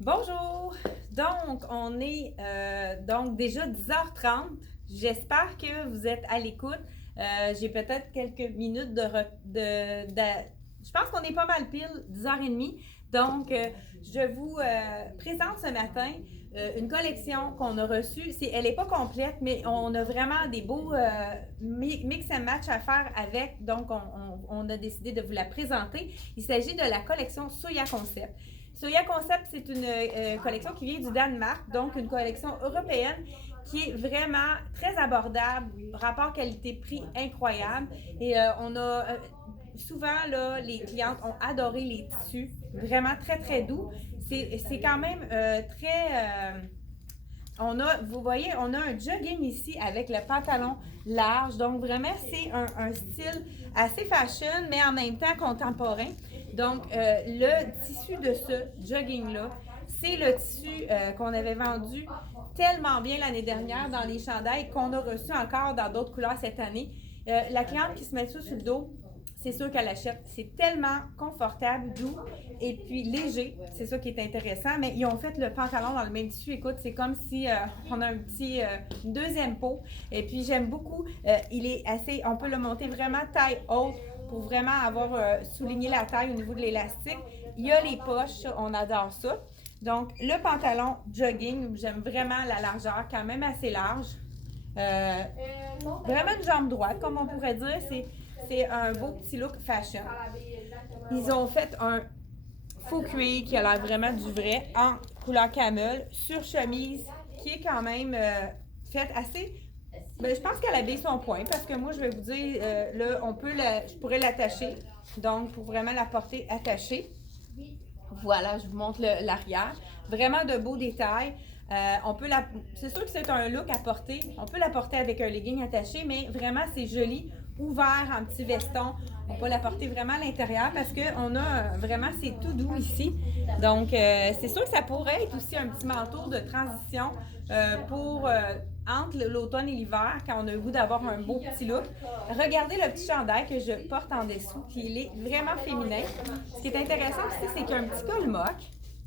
Bonjour! Donc, on est donc déjà 10h30. J'espère que vous êtes à l'écoute. J'ai peut-être quelques minutes je pense qu'on est pas mal pile, 10h30. Donc, je vous présente ce matin une collection qu'on a reçue. Elle n'est pas complète, mais on a vraiment des beaux mix and match à faire avec. Donc, on a décidé de vous la présenter. Il s'agit de la collection Soya Concept. Soya Concept, c'est une collection qui vient du Danemark, donc une collection européenne qui est vraiment très abordable, rapport qualité-prix incroyable. Et on a souvent, là, les clientes ont adoré les tissus, vraiment très, très doux. C'est quand même vous voyez, on a un jogging ici avec le pantalon large. Donc, vraiment, c'est un style assez fashion, mais en même temps contemporain. Donc, le tissu de ce jogging-là, c'est le tissu qu'on avait vendu tellement bien l'année dernière dans les chandails qu'on a reçu encore dans d'autres couleurs cette année. La cliente qui se met ça sur le dos, c'est sûr qu'elle achète. C'est tellement confortable, doux et puis léger. C'est ça qui est intéressant. Mais ils ont fait le pantalon dans le même tissu. Écoute, c'est comme si on a une deuxième peau. Et puis j'aime beaucoup. Il est assez, on peut le monter vraiment taille haute pour vraiment avoir souligné la taille au niveau de l'élastique. Il y a les poches, on adore ça. Donc le pantalon jogging, j'aime vraiment la largeur, quand même assez large. Vraiment une jambe droite, comme on pourrait dire. C'est un beau petit look fashion. Ils ont fait un faux cuir qui a l'air vraiment du vrai en couleur camel sur chemise qui est quand même faite assez. Ben, je pense qu'elle habille son point parce que moi je vais vous dire là je pourrais l'attacher donc pour vraiment la porter attachée. Voilà, je vous montre l'arrière. Vraiment de beaux détails. C'est sûr que c'est un look à porter. On peut la porter avec un legging attaché, mais vraiment c'est joli, ouvert en petit veston. On peut la porter vraiment à l'intérieur parce qu'on a vraiment, c'est tout doux ici. Donc c'est sûr que ça pourrait être aussi un petit manteau de transition pour entre l'automne et l'hiver quand on a le goût d'avoir un beau petit look. Regardez le petit chandail que je porte en dessous qui est vraiment féminin. Ce qui est intéressant aussi, c'est qu'il y a un petit col moque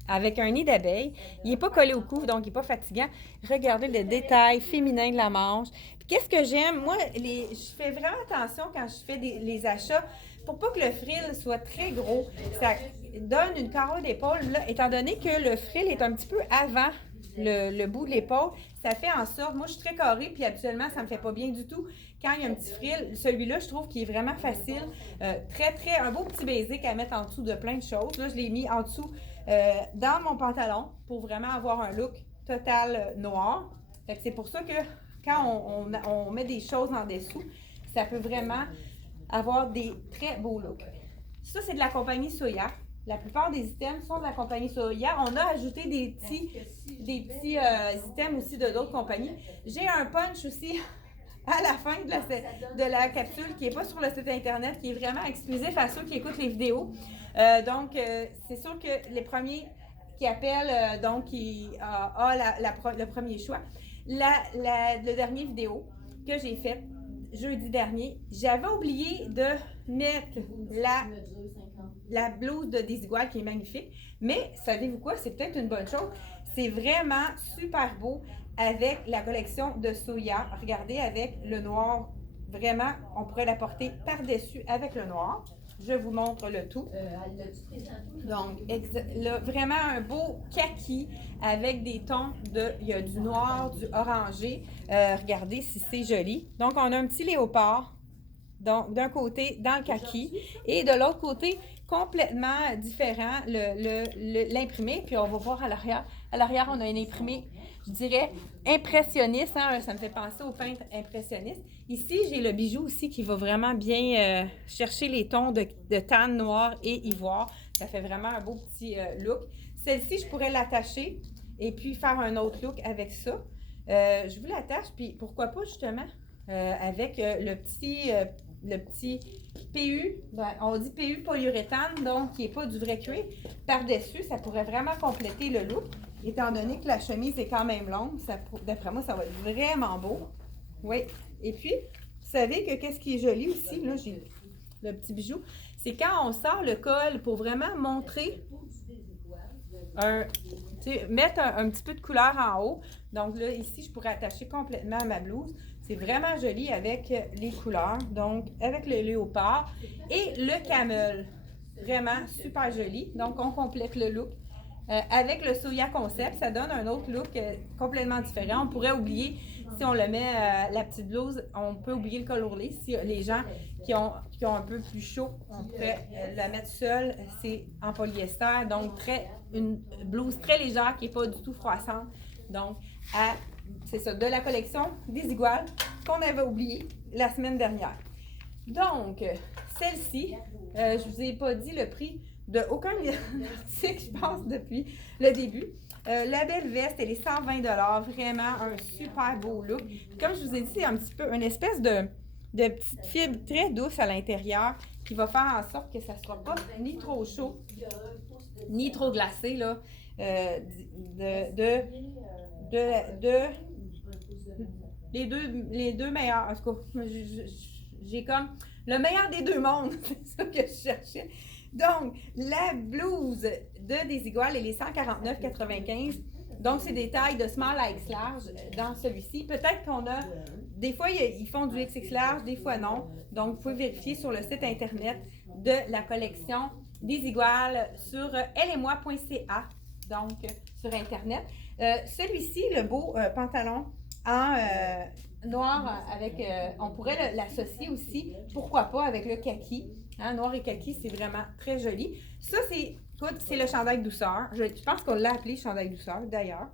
avec un nid d'abeille. Il n'est pas collé au cou, donc il n'est pas fatigant. Regardez le détail féminin de la manche. Puis qu'est-ce que j'aime? Moi, je fais vraiment attention quand je fais les achats pour pas que le frill soit très gros. Ça donne une carrure d'épaule, là, étant donné que le frill est un petit peu avant le bout de l'épaule, ça fait en sorte, moi je suis très carrée, puis habituellement ça me fait pas bien du tout. Quand il y a un petit frill, celui-là je trouve qu'il est vraiment facile, un beau petit basic à mettre en dessous de plein de choses. Là je l'ai mis en dessous dans mon pantalon pour vraiment avoir un look total noir. Fait que c'est pour ça que quand on met des choses en dessous, ça peut vraiment avoir des très beaux looks. Ça c'est de la compagnie Soya. La plupart des items sont de la compagnie Soya. On a ajouté des petits items aussi de d'autres compagnies. J'ai un punch aussi à la fin de la capsule qui n'est pas sur le site internet, qui est vraiment exclusif à ceux qui écoutent les vidéos. Donc, c'est sûr que les premiers qui appellent, donc qui a le premier choix. Le dernier vidéo que j'ai fait jeudi dernier, j'avais oublié de mettre la blouse de Desigual qui est magnifique. Mais savez-vous quoi? C'est peut-être une bonne chose. C'est vraiment super beau avec la collection de Soya. Regardez avec le noir. Vraiment, on pourrait la porter par-dessus avec le noir. Je vous montre le tout. Donc, vraiment un beau kaki avec des tons il y a du noir, du orangé. Regardez si c'est joli. Donc, on a un petit léopard. Donc, d'un côté, dans le kaki, et de l'autre côté, complètement différent, l'imprimé. Puis, on va voir à l'arrière. À l'arrière, on a un imprimé, je dirais, impressionniste. Hein? Ça me fait penser aux peintres impressionnistes. Ici, j'ai le bijou aussi qui va vraiment bien chercher les tons de tan noir et ivoire. Ça fait vraiment un beau petit look. Celle-ci, je pourrais l'attacher et puis faire un autre look avec ça. Je vous l'attache, puis pourquoi pas justement avec le petit PU, on dit PU polyuréthane, donc qui n'est pas du vrai cuir. Par-dessus, ça pourrait vraiment compléter le look, étant donné que la chemise est quand même longue. D'après moi, ça va être vraiment beau. Oui. Et puis, vous savez que qu'est-ce qui est joli aussi, là, j'ai le petit bijou, c'est quand on sort le col pour vraiment montrer un mettre un petit peu de couleur en haut. Donc là, ici, je pourrais attacher complètement à ma blouse. C'est vraiment joli avec les couleurs. Donc, avec le léopard et le camel. Vraiment super joli. Donc, on complète le look. Avec le Soya Concept, ça donne un autre look complètement différent. On pourrait oublier, si on le met la petite blouse, on peut oublier le col roulé. Si les gens qui ont un peu plus chaud, on pourrait la mettre seule. C'est en polyester, donc une blouse très légère qui n'est pas du tout froissante. Donc, c'est ça, de la collection des Iguales qu'on avait oublié la semaine dernière. Donc, celle-ci, je ne vous ai pas dit le prix de aucun article, je pense, depuis le début. La belle veste, elle est 120 $, vraiment un super beau look. Comme je vous ai dit, c'est un petit peu une espèce de petite fibre très douce à l'intérieur qui va faire en sorte que ça ne sera pas ni trop chaud, ni trop glacé, là. Les deux meilleurs, en tout cas, j'ai comme le meilleur des deux mondes, c'est ça que je cherchais. Donc, la blouse de Desigual, elle est 149,95 $. Donc, c'est des tailles de small à X large dans celui-ci. Peut-être qu'on a, des fois, ils font du XX large, des fois non. Donc, vous pouvez vérifier sur le site internet de la collection Desigual sur ellemoi.ca, donc sur internet. Celui-ci, le beau pantalon en noir avec, on pourrait l'associer aussi, pourquoi pas, avec le kaki. Hein, noir et kaki, c'est vraiment très joli. Ça, c'est le chandail douceur. Je pense qu'on l'a appelé chandail douceur, d'ailleurs.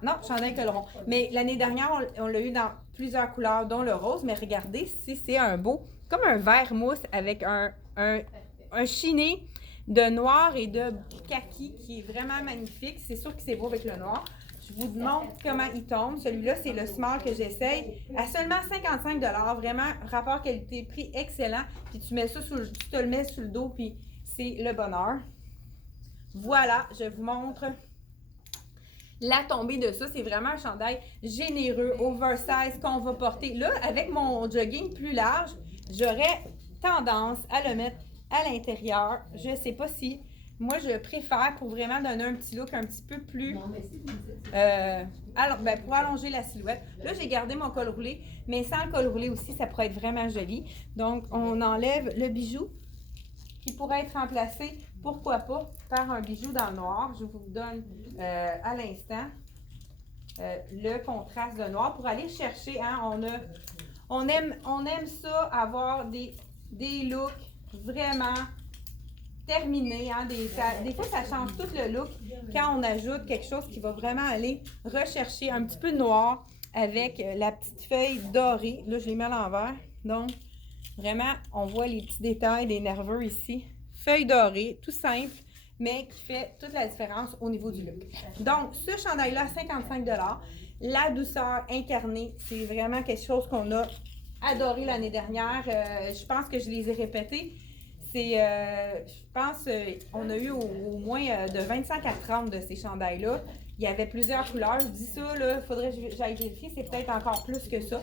Non, chandail coloron. Mais l'année dernière, on l'a eu dans plusieurs couleurs, dont le rose. Mais regardez, c'est un beau, comme un vert mousse avec un chiné de noir et de kaki qui est vraiment magnifique. C'est sûr que c'est beau avec le noir. Je vous montre comment il tombe. Celui-là, c'est le small que j'essaye. À seulement 55 $. Vraiment, rapport qualité-prix excellent. Puis tu mets ça tu te le mets sur le dos, puis c'est le bonheur. Voilà, je vous montre la tombée de ça. C'est vraiment un chandail généreux, oversize qu'on va porter. Là, avec mon jogging plus large, j'aurais tendance à le mettre à l'intérieur. Je ne sais pas si... Moi, je préfère pour vraiment donner un petit look un petit peu plus... pour allonger la silhouette. Là, j'ai gardé mon col roulé, mais sans le col roulé aussi, ça pourrait être vraiment joli. Donc, on enlève le bijou qui pourrait être remplacé, pourquoi pas, par un bijou dans le noir. Je vous donne à l'instant le contraste de noir pour aller chercher. Hein, on aime ça, avoir des looks vraiment... terminé. Hein, des fois, ça change tout le look quand on ajoute quelque chose qui va vraiment aller rechercher un petit peu de noir avec la petite feuille dorée. Là, je l'ai mis à l'envers. Donc, vraiment, on voit les petits détails des nerveux ici. Feuille dorée, tout simple, mais qui fait toute la différence au niveau du look. Donc, ce chandail-là, 55 $. La douceur incarnée, c'est vraiment quelque chose qu'on a adoré l'année dernière. Je pense que je les ai répétés. Je pense, on a eu au moins de 25 à 30 de ces chandails-là. Il y avait plusieurs couleurs. Je dis ça, là, il faudrait que j'aille vérifier, c'est peut-être encore plus que ça.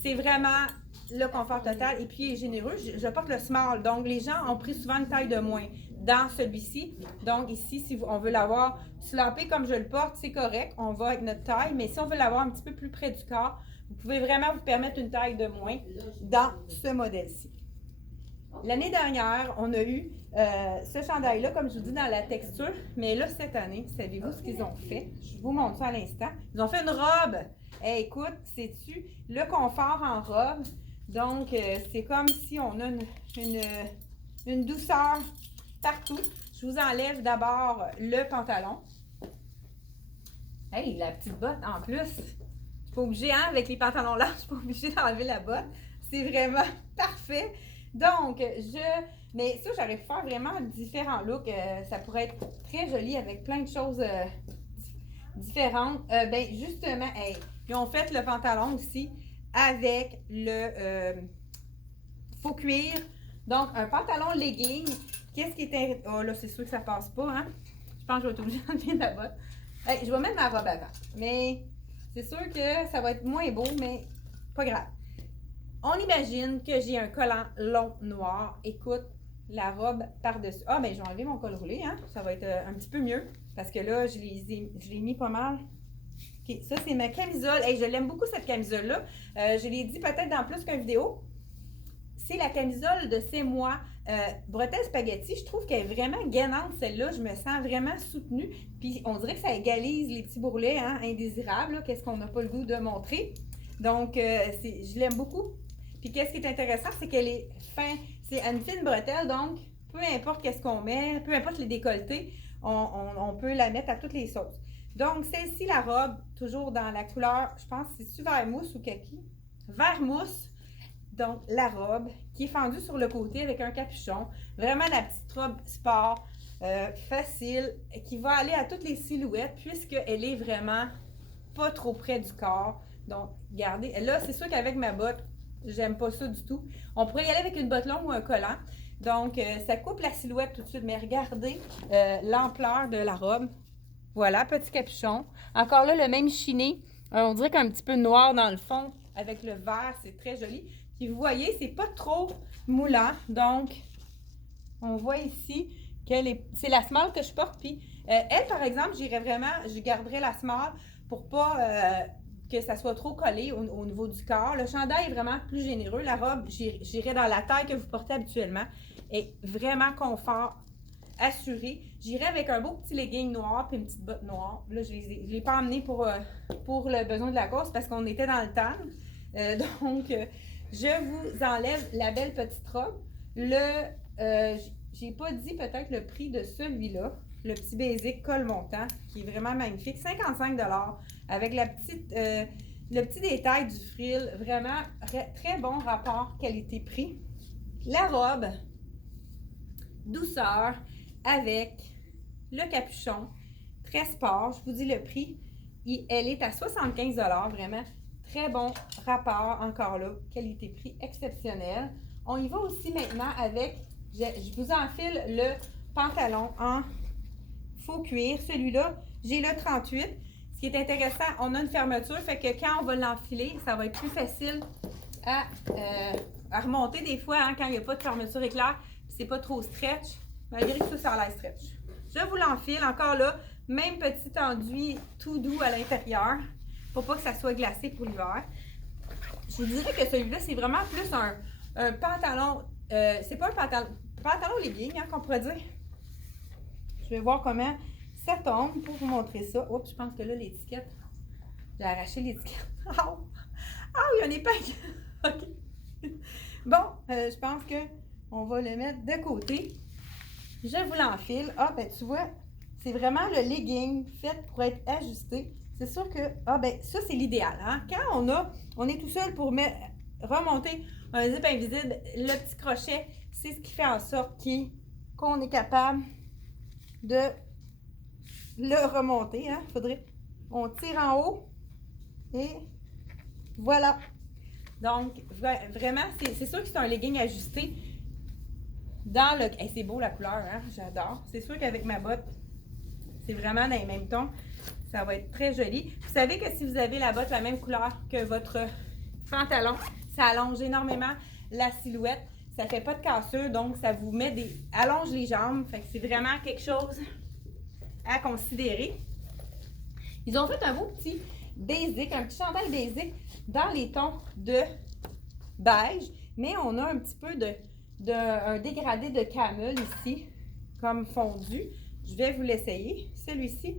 C'est vraiment le confort total et puis il est généreux. Je porte le small, donc les gens ont pris souvent une taille de moins dans celui-ci. Donc ici, si on veut l'avoir slampé comme je le porte, c'est correct, on va avec notre taille, mais si on veut l'avoir un petit peu plus près du corps, vous pouvez vraiment vous permettre une taille de moins dans ce modèle-ci. L'année dernière, on a eu ce chandail-là, comme je vous dis, dans la texture. Mais là, cette année, savez-vous ce qu'ils ont fait? Je vous montre ça à l'instant. Ils ont fait une robe. Hey, écoute, sais-tu, le confort en robe. Donc, c'est comme si on a une douceur partout. Je vous enlève d'abord le pantalon. Hey, la petite botte en plus. Je ne suis pas obligée, hein, avec les pantalons larges, je ne suis pas obligée d'enlever la botte. C'est vraiment parfait. Donc, mais ça, j'aurais pu faire vraiment différents looks. Ça pourrait être très joli avec plein de choses différentes. Justement, hey, ils ont fait le pantalon aussi avec le faux cuir. Donc, un pantalon legging. Qu'est-ce qui est... Oh là, c'est sûr que ça passe pas, hein? Je pense que je vais être obligée d'enlever la botte. Hey, je vais mettre ma robe avant. Mais c'est sûr que ça va être moins beau, mais pas grave. On imagine que j'ai un collant long noir. Écoute, la robe par-dessus. Ah, ben je vais enlever mon col roulé, hein? Ça va être un petit peu mieux. Parce que là, je l'ai mis pas mal. OK, ça, c'est ma camisole. Hey, je l'aime beaucoup, cette camisole-là. Je l'ai dit peut-être dans plus qu'une vidéo. C'est la camisole de C'est moi. Bretelle spaghetti, je trouve qu'elle est vraiment gainante, celle-là. Je me sens vraiment soutenue. Puis, on dirait que ça égalise les petits bourrelets hein, indésirables. Qu'est-ce qu'on n'a pas le goût de montrer. Donc, je l'aime beaucoup. Puis, qu'est-ce qui est intéressant, c'est qu'elle est fin. C'est une fine bretelle, donc, peu importe qu'est-ce qu'on met, peu importe les décolletés, on peut la mettre à toutes les sauces. Donc, celle-ci, la robe, toujours dans la couleur, je pense, c'est-tu vert mousse ou kaki? Vert mousse. Donc, la robe qui est fendue sur le côté avec un capuchon. Vraiment la petite robe sport, facile, qui va aller à toutes les silhouettes puisqu'elle est vraiment pas trop près du corps. Donc, regardez. Là, c'est sûr qu'avec ma botte, j'aime pas ça du tout. On pourrait y aller avec une botte longue ou un collant. Donc, ça coupe la silhouette tout de suite. Mais regardez l'ampleur de la robe. Voilà, petit capuchon. Encore là, le même chiné. On dirait qu'un petit peu noir dans le fond avec le vert. C'est très joli. Puis vous voyez, c'est pas trop moulant. Donc, on voit ici c'est la small que je porte. Puis, elle, par exemple, je garderais la small pour pas que ça soit trop collé au niveau du corps. Le chandail est vraiment plus généreux. La robe, j'irais dans la taille que vous portez habituellement. Et vraiment confort assuré. J'irais avec un beau petit legging noir puis une petite botte noire. Là, je ne l'ai pas emmené pour le besoin de la course parce qu'on était dans le tan. Donc, je vous enlève la belle petite robe. J'ai pas dit peut-être le prix de celui-là. Le petit basic col montant qui est vraiment magnifique. 55 $ avec le petit détail du frill. Vraiment très bon rapport qualité-prix. La robe, douceur, avec le capuchon, très sport. Je vous dis le prix. Elle est à 75 $, vraiment. Très bon rapport, encore là. Qualité-prix exceptionnelle. On y va aussi maintenant avec, je vous enfile le pantalon en faux cuir. Celui-là, j'ai le 38. Ce qui est intéressant, on a une fermeture, fait que quand on va l'enfiler, ça va être plus facile à remonter des fois hein, quand il n'y a pas de fermeture éclair. C'est pas trop stretch, malgré que ça a l'air stretch. Je vous l'enfile, encore là, même petit enduit tout doux à l'intérieur, pour pas que ça soit glacé pour l'hiver. Je vous dirais que celui-là, c'est vraiment plus un pantalon, c'est pas un pantalon legging, hein, qu'on pourrait dire. Je vais voir comment ça tombe pour vous montrer ça. Oups, je pense que là, l'étiquette, j'ai arraché l'étiquette. Ah, il y a un épingle. OK. Bon, je pense que on va le mettre de côté. Je vous l'enfile. Ah, ben tu vois, c'est vraiment le legging fait pour être ajusté. C'est sûr que, ça c'est l'idéal. Hein? Quand on est tout seul pour remonter un zip invisible, le petit crochet, c'est ce qui fait en sorte qu'on est capable de le remonter. Hein? On tire en haut et voilà. Donc, vraiment, c'est sûr que c'est un legging ajusté. C'est beau la couleur, hein? J'adore. C'est sûr qu'avec ma botte, c'est vraiment dans les mêmes tons. Ça va être très joli. Vous savez que si vous avez la botte la même couleur que votre pantalon, ça allonge énormément la silhouette. Ça fait pas de cassure, donc ça vous allonge les jambes. Fait que c'est vraiment quelque chose à considérer. Ils ont fait un beau petit basic, un petit chandail basic dans les tons de beige, mais on a un petit peu un dégradé de camel ici, comme fondu. Je vais vous l'essayer. Celui-ci,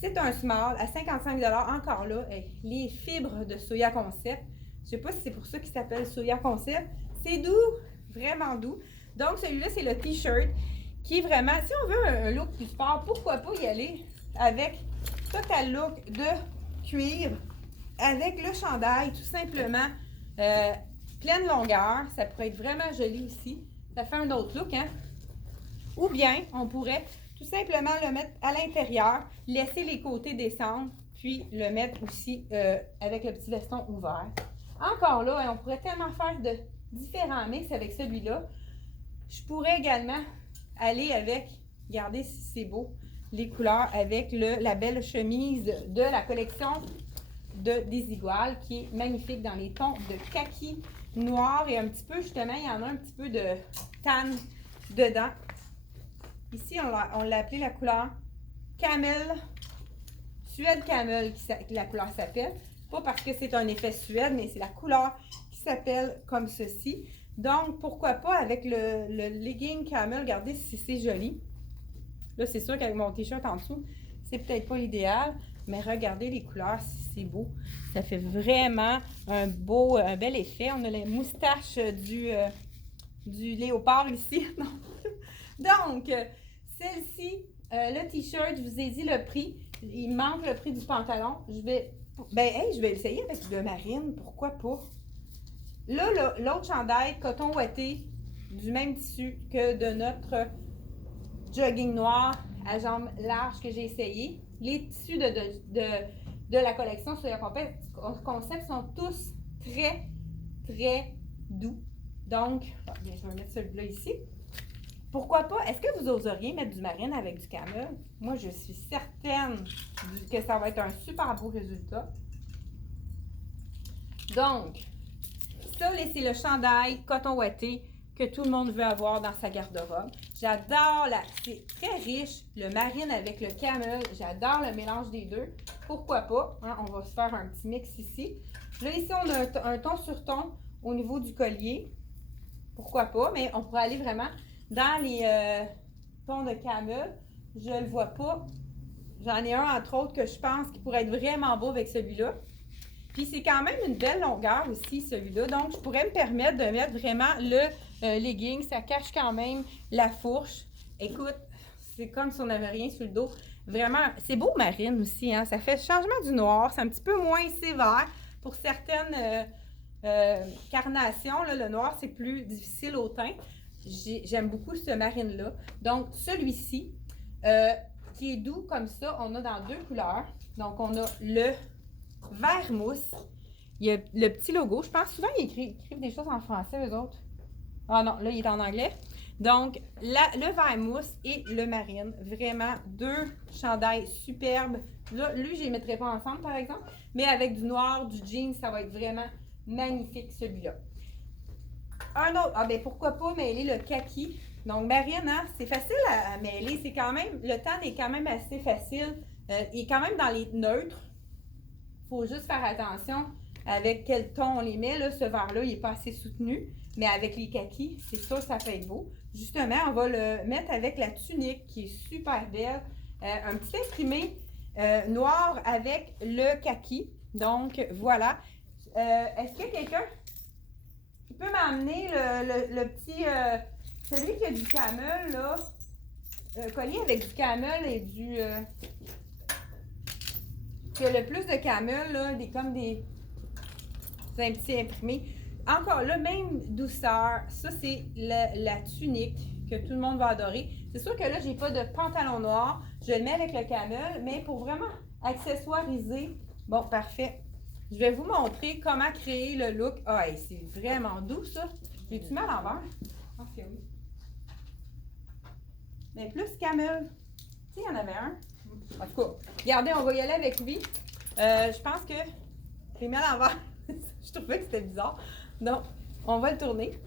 c'est un small à 55 $. Encore là, les fibres de Soya Concept. Je ne sais pas si c'est pour ça qu'il s'appelle Soya Concept. C'est doux, vraiment doux. Donc, celui-là, c'est le t-shirt qui est vraiment, si on veut un look plus sport, pourquoi pas y aller avec total look de cuir avec le chandail, tout simplement. Pleine longueur, ça pourrait être vraiment joli aussi. Ça fait un autre look, hein? Ou bien, on pourrait tout simplement le mettre à l'intérieur, laisser les côtés descendre, puis le mettre aussi avec le petit veston ouvert. Encore là, on pourrait tellement faire de différents mix avec celui-là. Je pourrais également aller avec, regardez si c'est beau, les couleurs avec la belle chemise de la collection de Desigual qui est magnifique dans les tons de kaki noir et un petit peu, justement, il y en a un petit peu de tan dedans. Ici, on l'a appelé la couleur Camel, Suède Camel, la couleur s'appelle. Pas parce que c'est un effet Suède, mais c'est la couleur qui s'appelle comme ceci. Donc, pourquoi pas avec le legging Camel, regardez si c'est joli. Là, c'est sûr qu'avec mon t-shirt en dessous, c'est peut-être pas l'idéal, mais regardez les couleurs, c'est beau. Ça fait vraiment un bel effet. On a les moustaches du léopard ici. Donc, celle-ci, le t-shirt, je vous ai dit le prix. Il manque le prix du pantalon. Je vais essayer avec de marine, pourquoi pas. Là, l'autre chandail, coton ouaté, du même tissu que de notre jogging noir à jambes larges que j'ai essayé. Les tissus de la collection Soya Concept sont tous très, très doux. Donc, je vais mettre celui-là ici. Pourquoi pas? Est-ce que vous oseriez mettre du marine avec du camel? Moi, je suis certaine que ça va être un super beau résultat. Donc, ça, c'est le chandail coton ouaté que tout le monde veut avoir dans sa garde-robe. J'adore c'est très riche, le marine avec le camel. J'adore le mélange des deux. Pourquoi pas? Hein, on va se faire un petit mix ici. Là, ici, on a un ton sur ton au niveau du collier. Pourquoi pas? Mais on pourrait aller vraiment dans les tons de camel. Je ne le vois pas. J'en ai un, entre autres, que je pense qui pourrait être vraiment beau avec celui-là. Puis c'est quand même une belle longueur aussi, celui-là. Donc, je pourrais me permettre de mettre vraiment le legging. Ça cache quand même la fourche. Écoute, c'est comme si on n'avait rien sur le dos. Vraiment, c'est beau marine aussi, hein? Ça fait le changement du noir. C'est un petit peu moins sévère. Pour certaines carnations, là, le noir, c'est plus difficile au teint. J'aime beaucoup ce marine-là. Donc, celui-ci, qui est doux comme ça, on a dans deux couleurs. Donc, on a le vert mousse. Il y a le petit logo. Je pense souvent ils écrivent des choses en français, eux autres. Ah non, là, il est en anglais. Donc, le vert mousse et le marine. Vraiment, deux chandails superbes. Là, lui, je ne les mettrai pas ensemble, par exemple. Mais avec du noir, du jean, ça va être vraiment magnifique, celui-là. Un autre, pourquoi pas mêler le kaki. Donc, marine, hein, c'est facile à mêler. C'est quand même, le tan est quand même assez facile. Il est quand même dans les neutres. Il faut juste faire attention avec quel ton on les met. Là, ce vert-là, il n'est pas assez soutenu. Mais avec les kakis, c'est sûr ça fait beau. Justement, on va le mettre avec la tunique qui est super belle. Un petit imprimé noir avec le kaki. Donc, voilà. Est-ce qu'il y a quelqu'un qui peut m'amener le petit... celui qui a du camel, là. Collier avec du camel et du... que le plus de camel, là, comme des... C'est un petit imprimé. Encore là, même douceur. Ça, c'est la tunique que tout le monde va adorer. C'est sûr que là, j'ai pas de pantalon noir. Je le mets avec le camel, mais pour vraiment accessoiriser... Bon, parfait. Je vais vous montrer comment créer le look. Ah, c'est vraiment doux, ça. J'ai-tu mal en l'envers? Je pense que oui. Mais plus camel. Tu sais, il y en avait un. En tout cas, regardez, on va y aller avec lui. Je pense que j'ai mis à l'envers. Je trouvais que c'était bizarre. Donc, on va le tourner.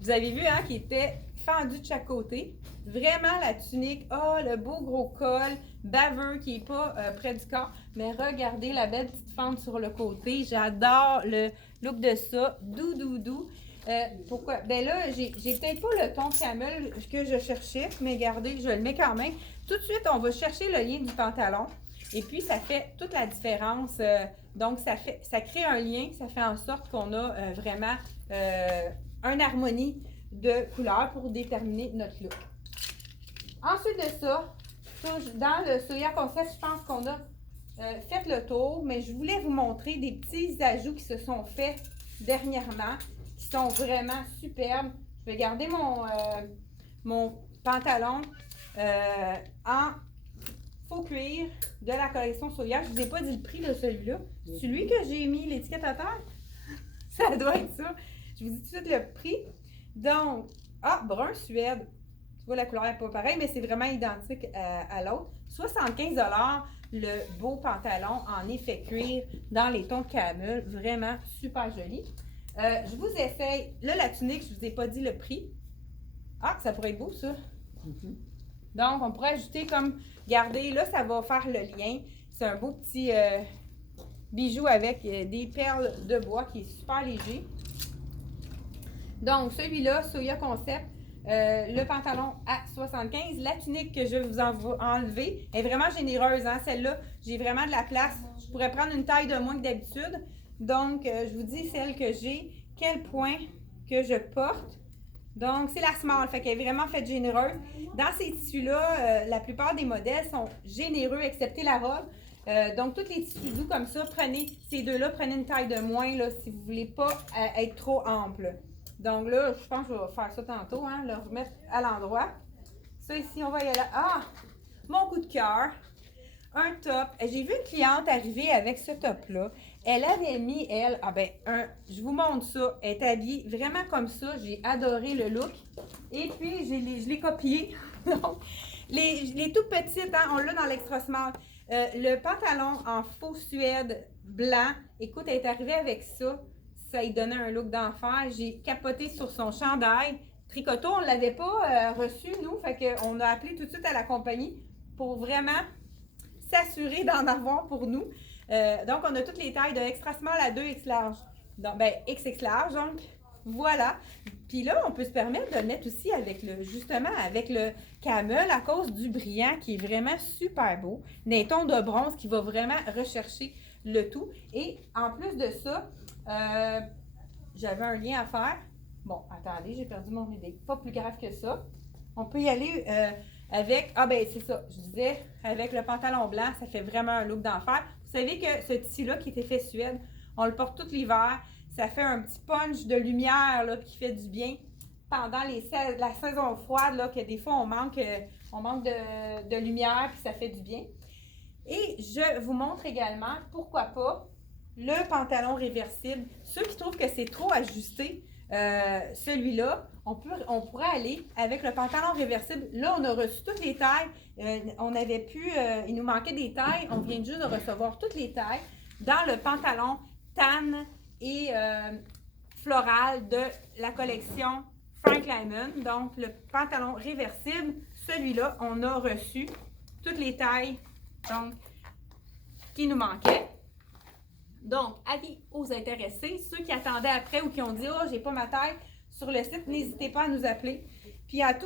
Vous avez vu, hein, qu'il était fendu de chaque côté. Vraiment, la tunique, le beau gros col, baveux, qui n'est pas près du corps. Mais regardez la belle petite fente sur le côté. J'adore le look de ça. Doux, doux, doux. Pourquoi? Ben là, j'ai peut-être pas le ton camel que je cherchais, mais regardez, je le mets quand même. Tout de suite, on va chercher le lien du pantalon. Et puis, ça fait toute la différence. Donc, ça crée un lien, ça fait en sorte qu'on a vraiment une harmonie de couleurs pour déterminer notre look. Ensuite de ça, dans le Soya Concept, je pense qu'on a fait le tour, mais je voulais vous montrer des petits ajouts qui se sont faits dernièrement, qui sont vraiment superbes. Je vais garder mon pantalon en faux cuir de la collection Soya. Je ne vous ai pas dit le prix de celui-là. Celui que j'ai mis l'étiquette à terre, ça doit être ça. Je vous dis tout de suite le prix. Donc, brun Suède. Tu vois, la couleur n'est pas pareille, mais c'est vraiment identique à l'autre. 75 $, le beau pantalon en effet cuir dans les tons de camel. Vraiment super joli. Je vous essaye. Là, la tunique, je ne vous ai pas dit le prix. Ah, ça pourrait être beau, ça. Donc, on pourrait ajouter comme, regardez, là, ça va faire le lien. C'est un beau petit bijou avec des perles de bois qui est super léger. Donc, celui-là, Soya Concept, le pantalon à 75. La tunique que je vais vous enlever est vraiment généreuse. Hein? Celle-là, j'ai vraiment de la place. Je pourrais prendre une taille de moins que d'habitude. Donc, je vous dis celle que j'ai, quel point que je porte. Donc, c'est la small, fait qu'elle est vraiment faite généreuse. Dans ces tissus-là, la plupart des modèles sont généreux, excepté la robe. Donc, tous les tissus doux comme ça, prenez ces deux-là, prenez une taille de moins là, si vous ne voulez pas être trop ample. Donc là, je pense que je vais faire ça tantôt, hein, le remettre à l'endroit. Ça ici, on va y aller. Ah! Mon coup de cœur, un top. J'ai vu une cliente arriver avec ce top-là. Elle avait mis, je vous montre ça. Elle est habillée vraiment comme ça. J'ai adoré le look. Et puis, je l'ai copié. Donc, les tout petites, hein, on l'a dans l'extra small. Le pantalon en faux suède blanc. Écoute, elle est arrivée avec ça. Ça lui donnait un look d'enfer. J'ai capoté sur son chandail. Tricoto, on ne l'avait pas reçu, nous. Fait qu'on a appelé tout de suite à la compagnie pour vraiment s'assurer d'en avoir pour nous. Donc, on a toutes les tailles de extra small à 2X large. Donc, XX large, donc, voilà. Puis là, on peut se permettre de le mettre aussi avec avec le camel à cause du brillant qui est vraiment super beau. Des tons de bronze qui va vraiment rechercher le tout. Et en plus de ça, j'avais un lien à faire. Bon, attendez, j'ai perdu mon idée. Pas plus grave que ça. On peut y aller avec, c'est ça, je disais, avec le pantalon blanc, ça fait vraiment un look d'enfer. Vous savez que ce tissu-là qui était fait suède, on le porte tout l'hiver. Ça fait un petit punch de lumière là, qui fait du bien pendant la saison froide, là, que des fois on manque de lumière, puis ça fait du bien. Et je vous montre également, pourquoi pas, le pantalon réversible. Ceux qui trouvent que c'est trop ajusté, celui-là, on pourrait aller avec le pantalon réversible. Là, on a reçu toutes les tailles. Il nous manquait des tailles. On vient juste de recevoir toutes les tailles dans le pantalon tan et floral de la collection Frank Lyman. Donc, le pantalon réversible, celui-là, on a reçu toutes les tailles donc, qui nous manquaient. Donc, avis aux intéressés, ceux qui attendaient après ou qui ont dit « Oh, j'ai pas ma taille », sur le site, n'hésitez pas à nous appeler. Puis à tous